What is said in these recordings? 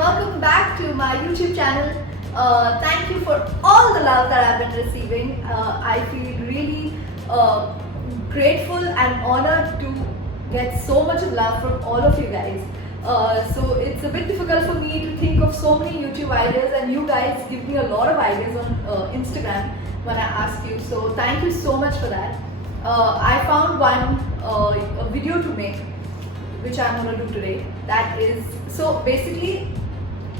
welcome back to my YouTube channel. Thank you for all the love that I've been receiving. I feel really grateful and honored to get so much of love from all of you guys. So it's a bit difficult for me to think of so many YouTube ideas, and you guys give me a lot of ideas on Instagram when I ask you. So thank you so much for that. I found a video to make, which I'm going to do today. That is, so basically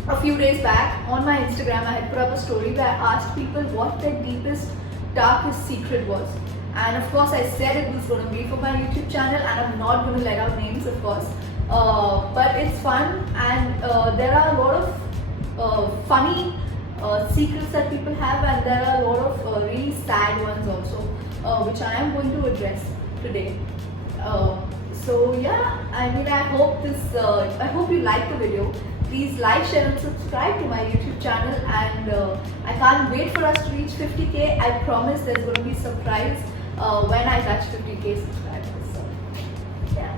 a few days back on my Instagram I had put up a story where I asked people what their deepest, darkest secret was. And of course I said it was going to be for my YouTube channel, and I'm not going to let out names, of course. But it's fun, and there are a lot of funny secrets that people have, and there are a lot of really sad ones also, which I am going to address today. So yeah, I mean, I hope you like the video. Please like, share and subscribe to my YouTube channel, and I can't wait for us to reach 50k. I promise there's going to be a surprise when I touch 50k subscribers. So yeah.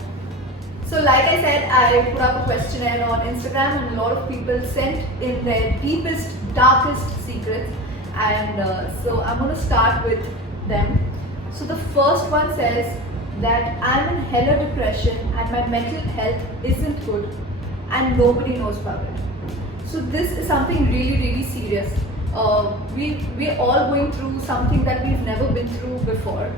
So like I said, I put up a questionnaire on Instagram, and a lot of people sent in their deepest, darkest secrets, and so I'm going to start with them. So the first one says that I'm in hella depression and my mental health isn't good and nobody knows about it. So this is something really, really serious. We're all going through something that we've never been through before.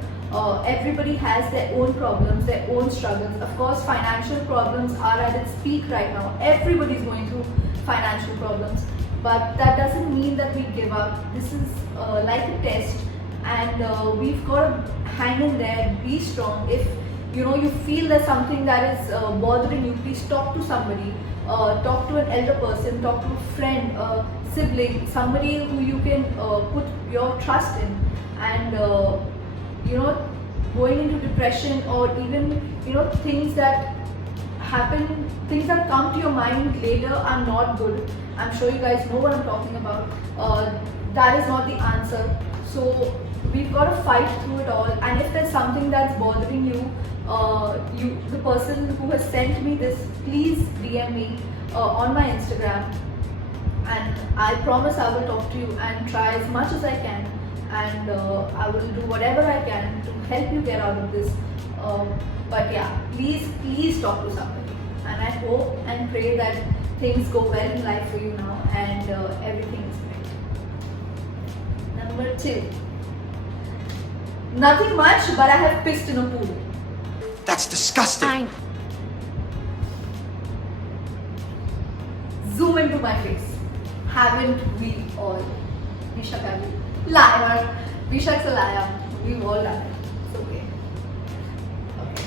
Everybody has their own problems, their own struggles. Of course, financial problems are at its peak right now. Everybody's going through financial problems, but that doesn't mean that we give up. This is like a test, and we've got to hang in there, be strong. If you feel there's something that is bothering you, please talk to somebody. Talk to an elder person, talk to a friend, a sibling, somebody who you can put your trust in. And going into depression, or even things that happen, things that come to your mind later are not good. I'm sure you guys know what I'm talking about. That is not the answer. So we've got to fight through it all. And if there's something that's bothering you, the person who has sent me this, please DM me on my Instagram, and I promise I will talk to you and try as much as I can, and I will do whatever I can to help you get out of this. But yeah, please talk to somebody, and I hope and pray that things go well in life for you now, and everything is great. Number 2. Nothing much, but I have pissed in a pool. That's disgusting. Zoom into my face. Haven't we all? Vishak, have you? Liar. Vishak's a liar. We've all done it. It's okay. Okay.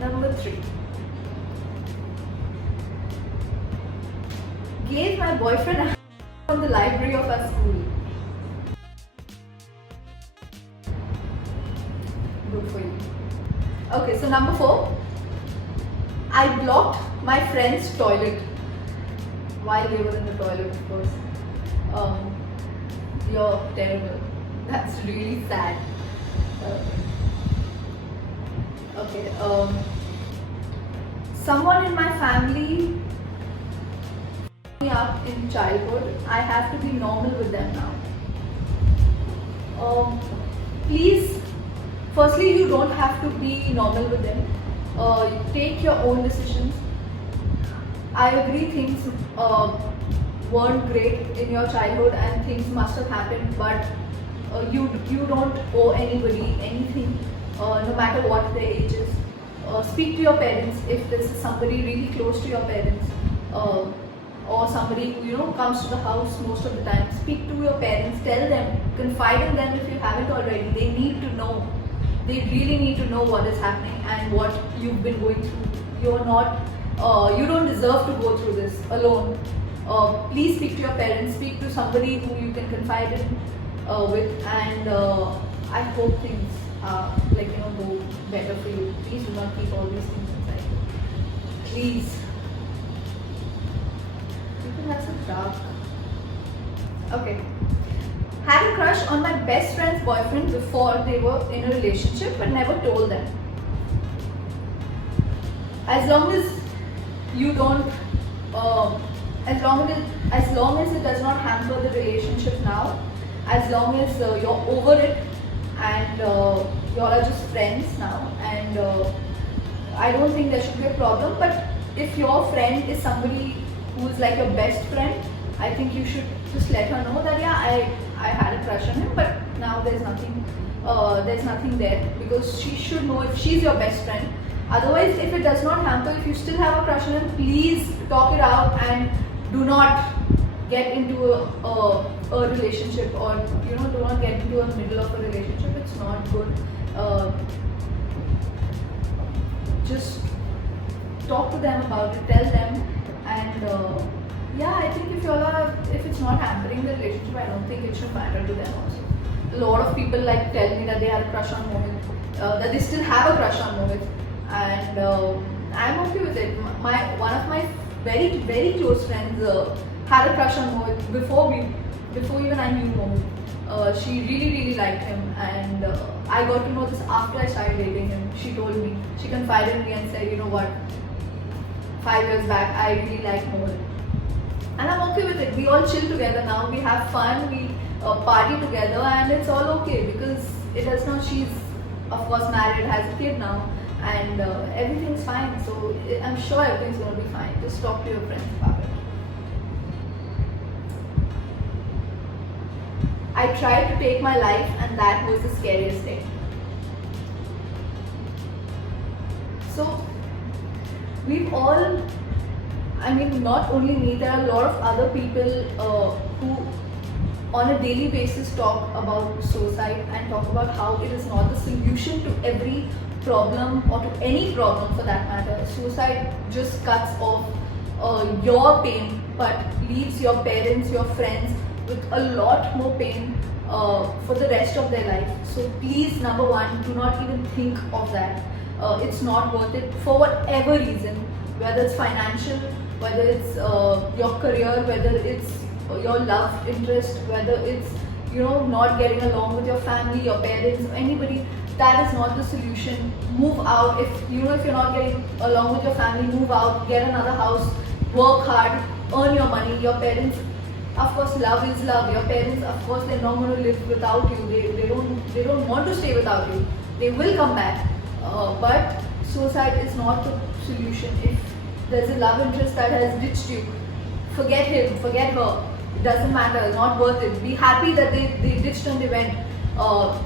Number 3. Gave my boyfriend a from the library of our school. Good for you. Okay, so number 4. I blocked my friend's toilet while they were in the toilet, of course. You're terrible. That's really sad. Okay. Someone in my family me up in childhood. I have to be normal with them now. Please. Firstly, you don't have to be normal with them. Take your own decisions. I agree things weren't great in your childhood and things must have happened, but you don't owe anybody anything, no matter what their age is. Speak to your parents if this is somebody really close to your parents, or somebody who comes to the house most of the time. Speak to your parents, tell them, confide in them if you haven't already. They need to know. They really need to know what is happening and what you've been going through. You don't deserve to go through this alone. Please speak to your parents, speak to somebody who you can confide in with, and I hope things go better for you. Please do not keep all these things inside. Please. People have some dark. Okay. Had a crush on my best friend's boyfriend before they were in a relationship, but never told them. As long as you don't as long as it does not hamper the relationship now, as long as you're over it and y'all are just friends now, and I don't think there should be a problem. But if your friend is somebody who is like your best friend, I think you should just let her know that yeah, I had a crush on him, but now there's nothing there, because she should know if she's your best friend. Otherwise, if it does not hamper, if you still have a crush on him, please talk it out and do not get into a relationship, or do not get into a middle of a relationship. It's not good. Just talk to them about it, tell them, and yeah, I think if it's not hampering the relationship, I don't think it should matter to them also. A lot of people like tell me that they had a crush on Mohit, that they still have a crush on Mohit, and I'm okay with it. One of my very, very close friends had a crush on Mohit before even I knew Mohit. She really, really liked him, and I got to know this after I started dating him. She told me, she confided in me and said, you know what, 5 years back I really liked Mohit. And I'm okay with it. We all chill together now, we have fun, we party together, and it's all okay, because it does not, she's of course married, has a kid now, and everything's fine. So I'm sure everything's going to be fine. Just talk to your friends about it. I tried to take my life, and that was the scariest thing. So we've all, I mean, not only me, there are a lot of other people who on a daily basis talk about suicide and talk about how it is not the solution to every problem, or to any problem for that matter. Suicide just cuts off your pain, but leaves your parents, your friends with a lot more pain for the rest of their life. So please, number one, do not even think of that. It's not worth it for whatever reason, whether it's financial, whether it's your career, whether it's your love interest, whether it's not getting along with your family, your parents, anybody. That is not the solution. Move out. If you're not getting along with your family, move out, get another house, work hard, earn your money. Your parents, of course, love is love. Your parents, of course, they're not going to live without you. They don't want to stay without you. They will come back. But suicide is not the solution. If there's a love interest that has ditched you, forget him, forget her. It doesn't matter. Not worth it. Be happy that they ditched and they went.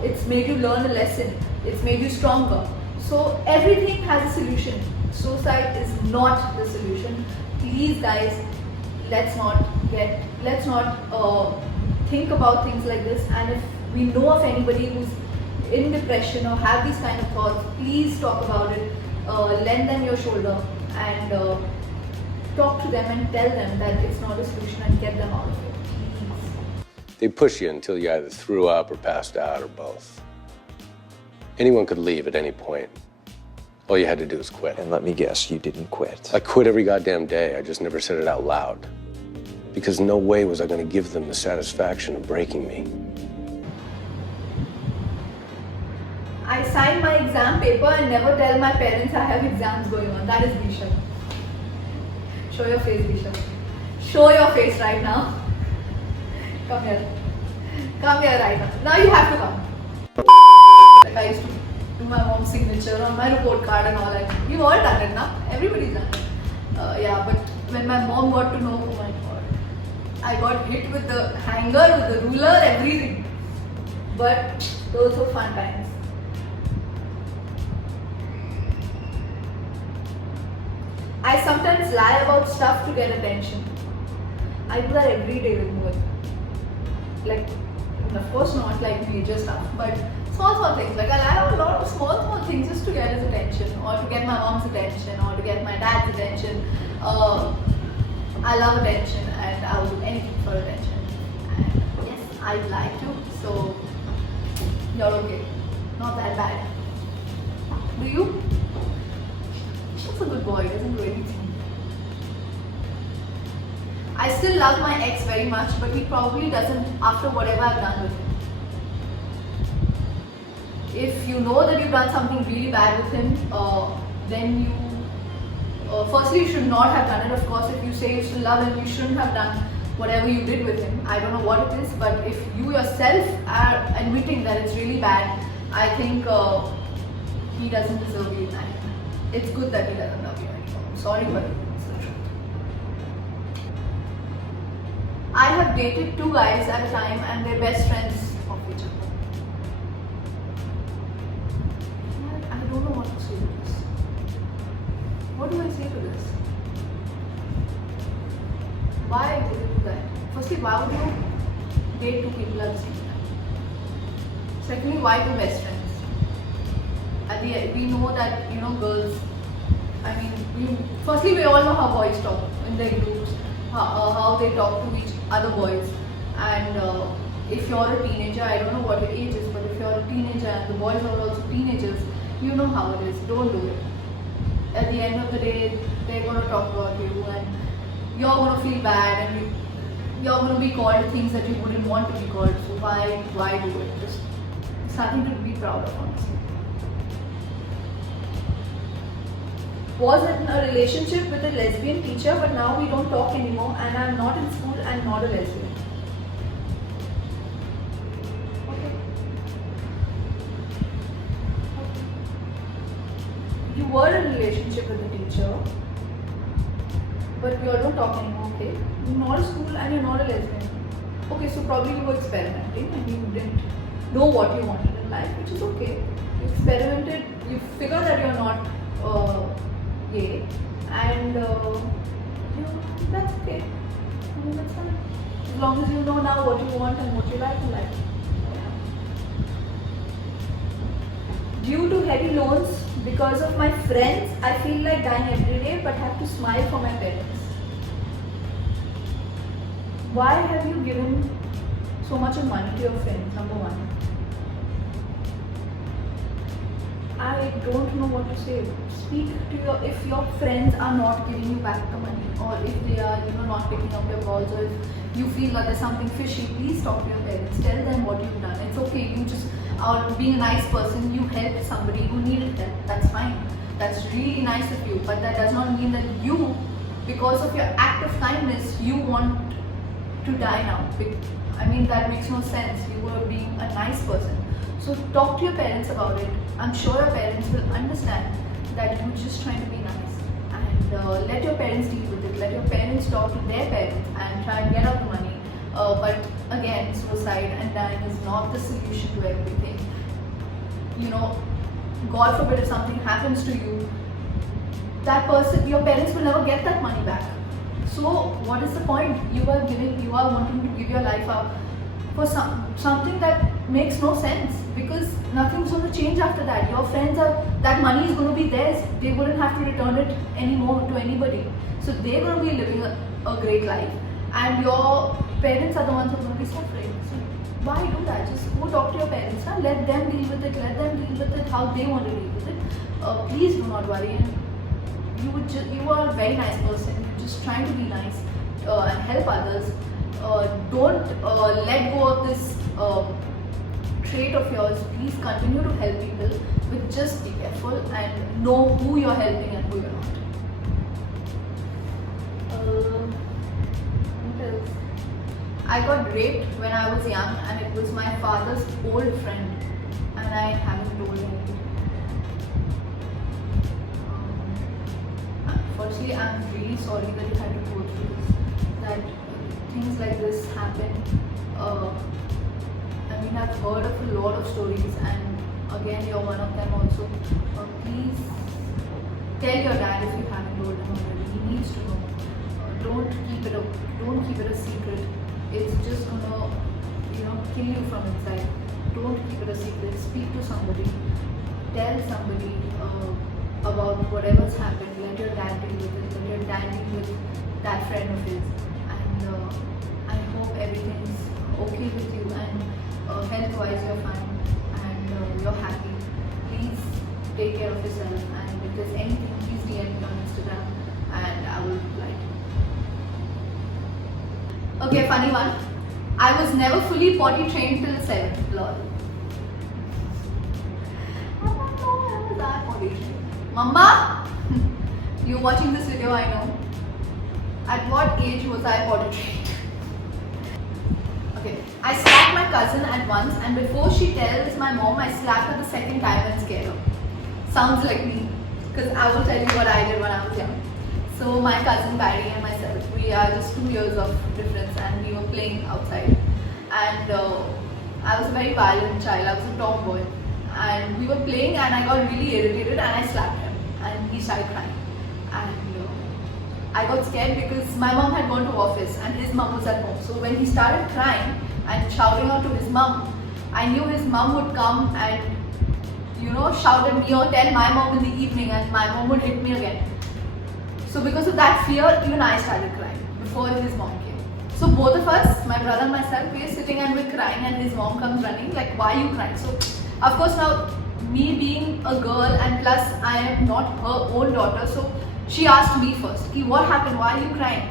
It's made you learn a lesson. It's made you stronger. So everything has a solution. Suicide is not the solution. Please, guys, let's not think about things like this. And if we know of anybody who's in depression or have these kind of thoughts, please talk about it. Lend them your shoulder and talk to them and tell them that it's not a solution, and get them out of it. Please. They push you until you either threw up or passed out or both. Anyone could leave at any point. All you had to do was quit. And let me guess, you didn't quit. I quit every goddamn day. I just never said it out loud. Because no way was I going to give them the satisfaction of breaking me. I sign my exam paper and never tell my parents I have exams going on. That is Disha. Show your face, Disha. Show your face right now. Come here. Come here right now. Now you have to come. Like I used to do my mom's signature on my report card and all that. You've all done it now. Everybody's done it. Yeah, but when my mom got to know, oh my god, I got hit with the hanger, with the ruler, everything. But those were fun times. I sometimes lie about stuff to get attention. I do that every day with Mohit. Like, of course not like major stuff, but small things. Like I lie about a lot of small things just to get his attention, or to get my mom's attention, or to get my dad's attention. I love attention, and I will do anything for attention. And yes, I lie too. So you're okay. Not that bad. Do you? He's a good boy, he doesn't do anything. I still love my ex very much, but he probably doesn't after whatever I've done with him. If you know that you've done something really bad with him, then firstly, you should not have done it. Of course, if you say you still love him, you shouldn't have done whatever you did with him. I don't know what it is, but if you yourself are admitting that it's really bad, I think he doesn't deserve you. And it's good that he doesn't love you anymore. I'm sorry, but it's the truth. I have dated 2 guys at a time and they're best friends of each other. I don't know what to say to this. What do I say to this? Why would you do that? Firstly, why would you date 2 people at the same time? Secondly, why 2 best friends? We know that, girls, firstly, we all know how boys talk in their groups, how they talk to each other boys. And if you're a teenager, I don't know what your age is, but if you're a teenager and the boys are also teenagers, you know how it is. Don't do it. At the end of the day, they're going to talk about you and you're going to feel bad and you're going to be called things that you wouldn't want to be called. So why do it? It's nothing to be proud of, honestly. Was in a relationship with a lesbian teacher, but now we don't talk anymore and I'm not in school and not a lesbian. Okay. You were in a relationship with a teacher, but we all don't talk anymore, okay? You're not a school and you're not a lesbian. Okay, so probably you were experimenting and you didn't know what you wanted in life, which is okay. You experimented, you figured that you're not gay, and that's okay. That's fine. As long as you know now what you want and what you like in life. Due to heavy loans, because of my friends, I feel like dying every day but have to smile for my parents. Why have you given so much of money to your friends? Number 1. I don't know what to say. Speak to if your friends are not giving you back the money, or if they are not picking up your calls, or if you feel that there's something fishy, please talk to your parents. Tell them what you've done. It's okay. You just are being a nice person. You helped somebody who needed help. That's fine. That's really nice of you. But that does not mean that you, because of your act of kindness, you want to die now. That makes no sense. You were being a nice person. So talk to your parents about it. I'm sure your parents will understand that you're just trying to be nice. And let your parents deal with it. Let your parents talk to their parents and try and get out the money. But again, suicide and dying is not the solution to everything. God forbid if something happens to you, that person, your parents will never get that money back. So what is the point? You are wanting to give your life up for something that makes no sense, because nothing's going to change after that. Your friends that money is going to be theirs. They wouldn't have to return it anymore to anybody. So they're going to be living a great life, and your parents are the ones who are going to be suffering. So why do that? Just go talk to your parents and let them deal with it. Let them deal with it how they want to deal with it. Please do not worry. And you are a very nice person. You're just trying to be nice and help others. Don't let go of this trait of yours. Please continue to help people, but just be careful and know who you're helping and who you're not. What else? I got raped when I was young, and it was my father's old friend, and I haven't told anyone. Firstly, I'm really sorry that you had to go through this. That things like this happen. I've heard of a lot of stories, and again, you're one of them also. Please tell your dad if you haven't told him already. He needs to know. Don't keep it a secret. It's just gonna, kill you from inside. Don't keep it a secret. Speak to somebody. Tell somebody about whatever's happened. Let your dad deal with it. Let your dad deal with that friend of his. And I hope everything's okay with you, and health-wise you're fine, and you're happy. Please take care of yourself, and if there's anything, please DM me on Instagram and I will reply. Okay, funny one. I was never fully potty trained till 7th. Lol. I don't know I was that potty trained. Mama! You're watching this video, I know. At what age was I potty trained? Okay, I slapped my cousin at once, and before she tells my mom, I slapped her the second time and scared her. Sounds like me, because I will tell you what I did when I was young. So my cousin Barry and myself, we are just 2 years of difference, and we were playing outside. And I was a very violent child. I was a tomboy, and we were playing, and I got really irritated, and I slapped him, and he started crying. And I got scared because my mom had gone to office and his mom was at home. So when he started crying and shouting out to his mom, I knew his mom would come and shout at me or tell my mom in the evening, and my mom would hit me again. So because of that fear, even I started crying before his mom came. So both of us, my brother and myself, we are sitting and we're crying, and his mom comes running like, why are you crying? So of course now, me being a girl and plus I am not her own daughter, so she asked me first, what happened? Why are you crying?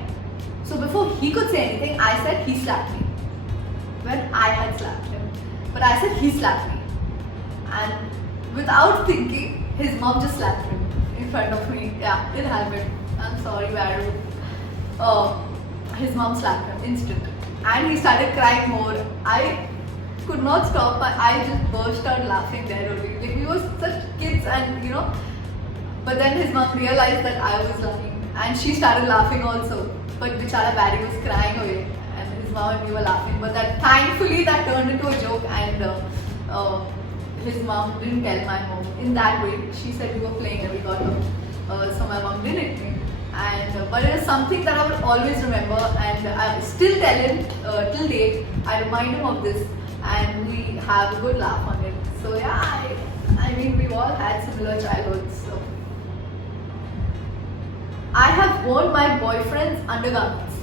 So before he could say anything, I said he slapped me. When I had slapped him. But I said he slapped me. And without thinking, his mom just slapped him in front of me. Yeah, it happened. I'm sorry, Varu. His mom slapped him instant. And he started crying more. I could not stop. I just burst out laughing there only. Like, we were such kids and but then his mom realized that I was laughing and she started laughing also. But Bichara Barry was crying away and his mom and we were laughing. But that thankfully that turned into a joke, and his mom didn't tell my mom in that way. She said we were playing and we got hurt. So my mom didn't hit me. But it is something that I will always remember, and I still tell him till date. I remind him of this and we have a good laugh on it. So yeah, I mean we all had similar childhoods. So I have worn my boyfriend's undergarments.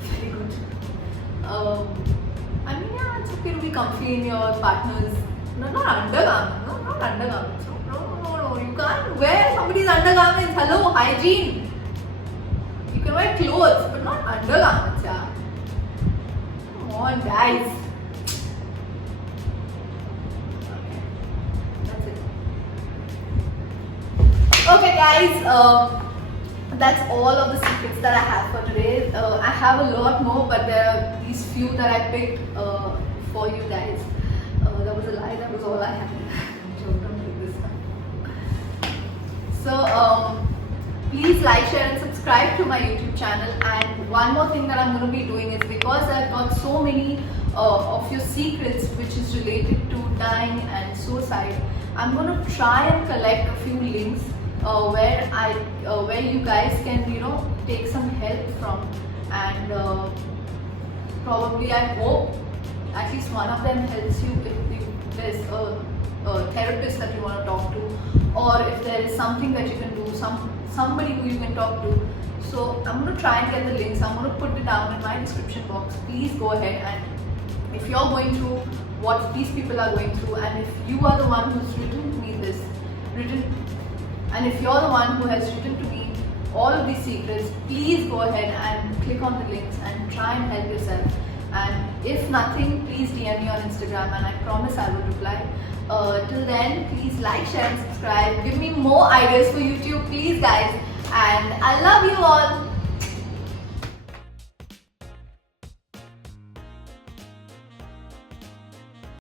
Very good. I mean, yeah, it's okay to be comfy in your partner's. No, not undergarments. No, not undergarments. No. You can't wear somebody's undergarments. Hello, hygiene. You can wear clothes, but not undergarments, yeah. Come on, guys. That's it. Okay, guys. That's all of the secrets that I have for today. I have a lot more, but there are these few that I picked for you guys. That was a lie, that was all I had. Don't do this now. So, please like, share and subscribe to my YouTube channel. And one more thing that I'm going to be doing is, because I've got so many of your secrets which is related to dying and suicide, I'm going to try and collect a few links where you guys can take some help from, and probably I hope at least one of them helps you if there's a therapist that you want to talk to, or if there is something that you can do, somebody who you can talk to. So I'm going to try and get the links. I'm going to put it down in my description box. Please go ahead, and if you're going through what these people are going through, and if you are the one who's written me and if you're the one who has written to me all of these secrets, please go ahead and click on the links and try and help yourself. And if nothing, please DM me on Instagram and I promise I will reply. Till then, please like, share and subscribe. Give me more ideas for YouTube, please guys. And I love you all.